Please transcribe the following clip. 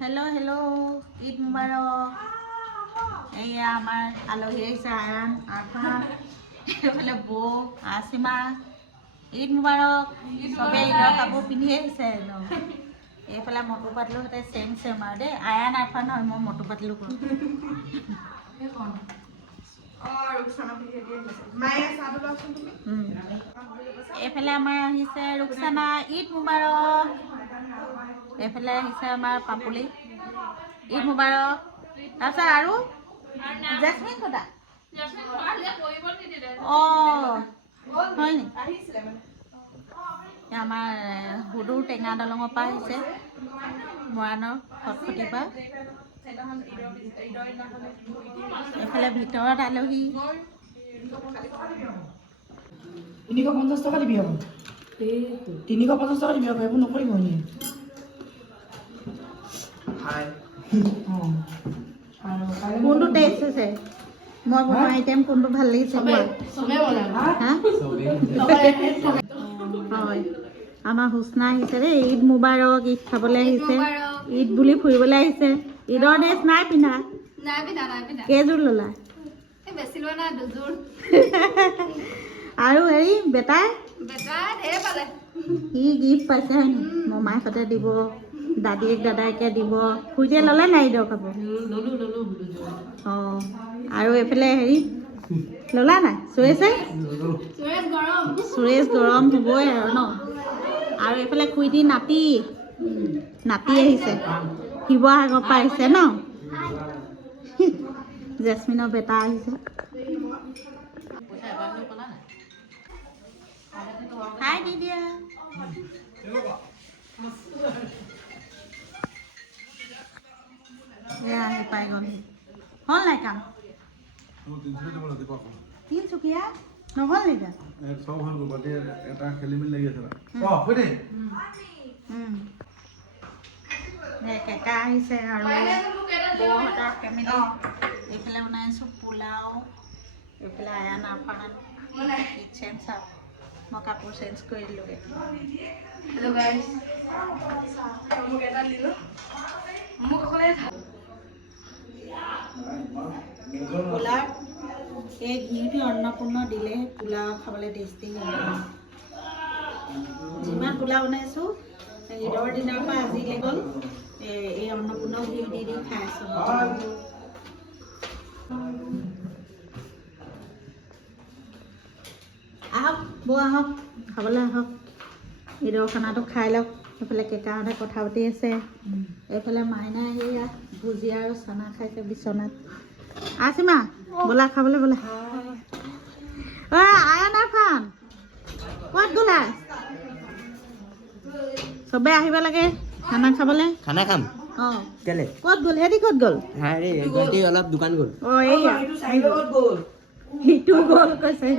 Hello' Eid মুবাৰক। এয়া আমাৰ আলহী আহিছে আয়ান আৰফান এইফালে বৌ আছিমা। ঈদ মুবাৰক। চবেই ঈদৰ কাপোৰ পিন্ধি আহিছে একদম। এইফালে মটু পাতলুহঁতে চেম আৰু দেই। আয়ান আৰফান হয়, মই মটু পাতলু কৰোঁ। এইফালে আমাৰ আহিছে ৰুকচানা। ঈদ মুবাৰক। এইফালে আহিছে আমাৰ পাপুলি। ঈদ মুবাৰক। তাৰপিছত আৰু জেচমিন ক'তা? অঁ হয় নি? আমাৰ হুদুৰ টেঙা দলঙৰ পৰা আহিছে, মৰাণৰ খটখটিৰ পৰা। এইফালে ভিতৰত আলহী। 350 টকা দিবি আকৌ। 350 টকা দিবি আকৌ, এইবোৰ নকৰিব নি? কোনটো টেষ্ট আছে? মই বনোৱা আইটেম কোনটো ভাল লাগিছে কোৱা? হয়, আমাৰ হুচনা আহিছে দেই। ঈদ মুবাৰক। ঈদ খাবলৈ আহিছে, ঈদ বুলি ফুৰিবলৈ আহিছে। ঈদৰ ড্ৰেছ নাই পিন্ধা? কেইযোৰ ল'লা? আৰু হেৰি বেটাই সি গিফ্ট পাইছে হয় নি? মমাইহঁতে দিব, দাদীয়েক দাদাইকে দিব। খুৰীদেয়ে ল'লে নাই ঈদৰ কাপোৰ? অঁ আৰু এইফালে হেৰি ল'লা নাই? সুৰেশ গৰম হ'বই আৰু ন। আৰু এইফালে খুৰীদি নাতি আহিছে, শিৱসাগৰৰ পৰা আহিছে ন। জেচমিনৰ বেটা আহিছে। হাই দি দিয়া। এয়া আহি পাই গ'লহি। হ'ল নাই কাম? তিনচুকীয়া নহ'ল নেকি? কেকা আহিছে আৰু বৌহঁতৰ ফেমিলি। এইফালে বনাইছোঁ পোলাও। এইফালে আয়ান আৰফান কিটচেন চাওক। মই কাপোৰ চেঞ্জ কৰি দিলোঁগৈ। পোলাও এই ঘিউটি অন্নপূৰ্ণ দিলেহে পোলাও খাবলৈ টেষ্টি হয়। যিমান পোলাও বনাইছোঁ ঈদৰ দিনৰ পৰা আজিলৈ গ'ল এই অন্নপূৰ্ণ ঘিউ দি খাই আছোঁ। আহক বৌ আহক, খাবলৈ আহক। ঈদৰ খানাটো খাই লওক। এইফালে কেকাহঁতে কথা পাতি আছে। এইফালে মাইনাই সেয়া ভুজিয়া আৰু চানা খাইছে বিচনাত। আছিমা ব'লা খাবলৈ ব'লা। আয়ান আৰফান ক'ত গ'লা? চবে আহিব লাগে খানা খাবলৈ। খানা খাম। অঁ কেলে? ক'ত গ'ল? হেৰি ক'ত গ'ল? হেৰি গুৱাহাটী অলপ দোকান গ'ল। অঁ এইয়া সিটো গ'ল কৈছে।